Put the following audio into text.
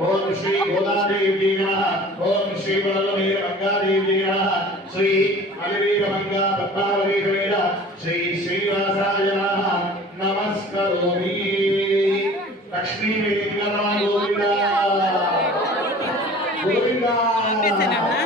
Om Shri Godadevi Om Shri వల్లవీర Gangadevi Shri అలివీర Ganga పద్మావరీర Shri శ్రీనివాసాయ నమస్కరోమి. Lakshmi Govinda. Govinda.